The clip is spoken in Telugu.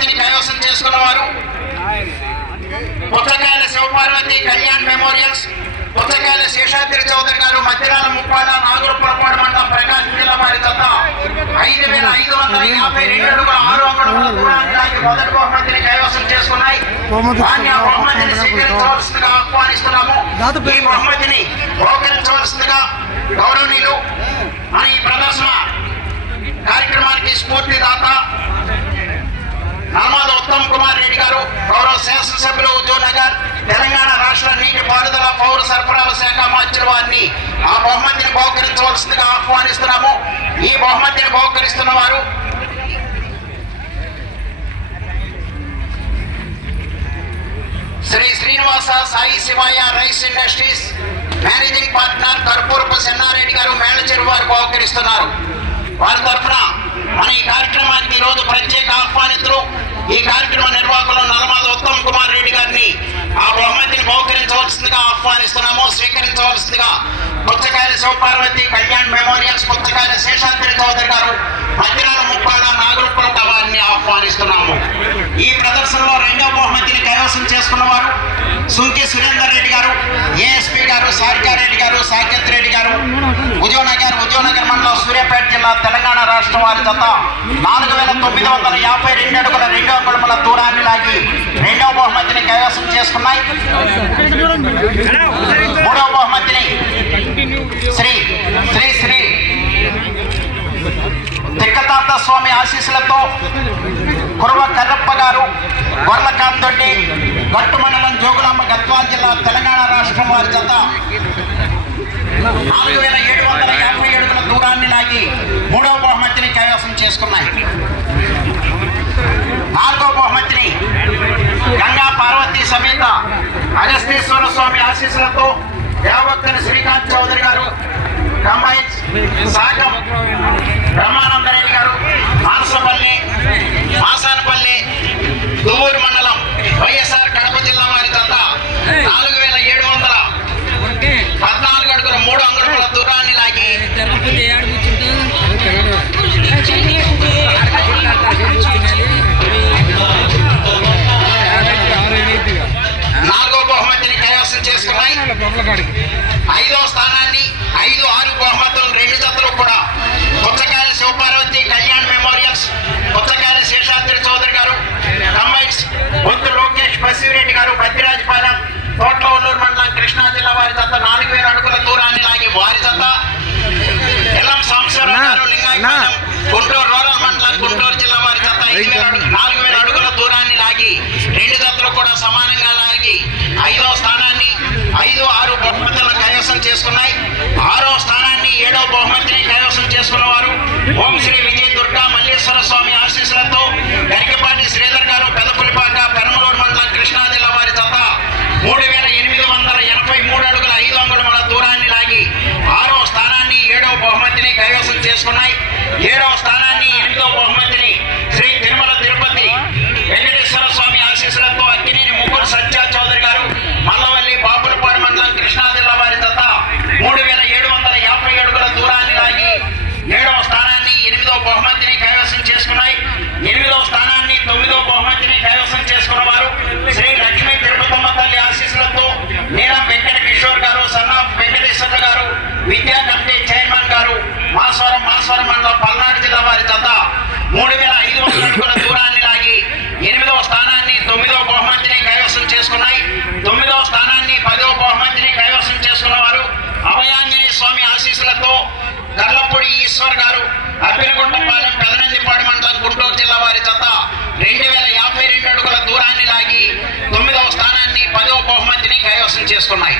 బహుమతిని కైవసం చేసుకున్న వారు పుచ్చకాయల శివపార్వతి కళ్యాణ్ మెమోరియల్స్ పుచ్చకాయల శేషాద్రి చౌదరి గారు మధ్యరాల ముప్పాడ నాగులపురపాడు మండలం ప్రకాశం జిల్లా వారి జత ఐదు వేల ఐదు వందల యాభై రెండు అడుగుల ఆరు అంగుళముల దూరానికి మొదటి బహుమతిని కైవసం చేసుకున్నాయి. బహుమతిని స్వీకరించవలసిందిగా ఆహ్వానిస్తున్నాము. ఈ బహుమతిని బహుకరించవలసిందిగా గౌరవనీయులు మన ఈ ప్రదర్శన కార్యక్రమానికి స్ఫూర్తిదాత నర్మాద ఉత్తమ్ కుమార్ రెడ్డి గారు గౌరవ శాసనసభ్యులు ఉద్యోగ్ తెలంగాణ రాష్ట్ర నీటి పారుదల పౌర సరఫరాల శాఖ మంత్రి వారిని ఆ బహుమతిని బహుకరించవలసిందిగా ఆహ్వానిస్తున్నాము. ఈ బహుమతిని బహుకరిస్తున్న వారు Sri Srinivasa Sai Sivaya rice industries managing partner Karpurapu Sennareddy garu manager వారు బహుకరిస్తున్నారు. వారి తరఫున మన ఈ కార్యక్రమానికి ఈ రోజు ప్రత్యేక ఆహ్వానితులు ఈ కార్యక్రమ నిర్వాహకులు నల్లమాద ఉత్తమ్ కుమార్ రెడ్డి గారిని ఆ బహుమతిని బహుకరించవలసిందిగా ఆహ్వానిస్తున్నాము స్వీకరించవలసిందిగా పుచ్చకాయల శివపార్వతి కళ్యాణ్ మెమోరియల్స్ పుచ్చకాయల శేషాద్రి చౌదరి గారు మధ్యరాల ముప్పాల నాగులపురం వారిని ఆహ్వానిస్తున్నాము. ఈ ప్రదర్శనలో రెండవ బహుమతిని కైవసం చేసుకున్న వారు సుంకి సురేందర్ రెడ్డి గారు ఏఎస్పీ గారు సారికారెడ్డి గారు సాకేత్ రెడ్డి గారు. విజయనగర్ ఉద్యోగనగర్ మండలం సూర్యాపేట జిల్లా తెలంగాణ రాష్ట్రం వారి జత నాలుగు వేల తొమ్మిది వందల యాభై రెండు అడుగుల రెండవ కొడుముల దూరాన్ని లాగి రెండవ బహుమతిని కైవసం చేసుకున్నాయి. మూడవ బహుమతిని శ్రీ శ్రీ శ్రీ తిక్కతాత స్వామి ఆశీస్సులతో కురవ కర్రప్ప గారు గొర్లకాంతొడ్డి గట్టు మండలం జోగులాంబ గద్వాల జిల్లా తెలంగాణ రాష్ట్రం వారి జత నాలుగు వేల ఏడు వందల యాభై అడుగుల దూరాన్ని లాగి మూడవ బహుమతిని కైవసం చేసుకున్నాయి. నాలుగో బహుమతిని గంగా పార్వతి సమేత అగస్తేశ్వర స్వామి ఆశీస్సులతో దేవభక్తుని శ్రీకాంత్ చౌదరి గారు కంబైన్స్ సాగం ఐదో స్థానాన్ని ఐదు ఆరు బహుమతులు రెండు జతలు కూడా పుచ్చకాయల శివపార్వతి చేసుకున్నాయి. ఏడవ స్థానాన్ని ఎనిమిదో బహుమతిని చేసుకున్నాయి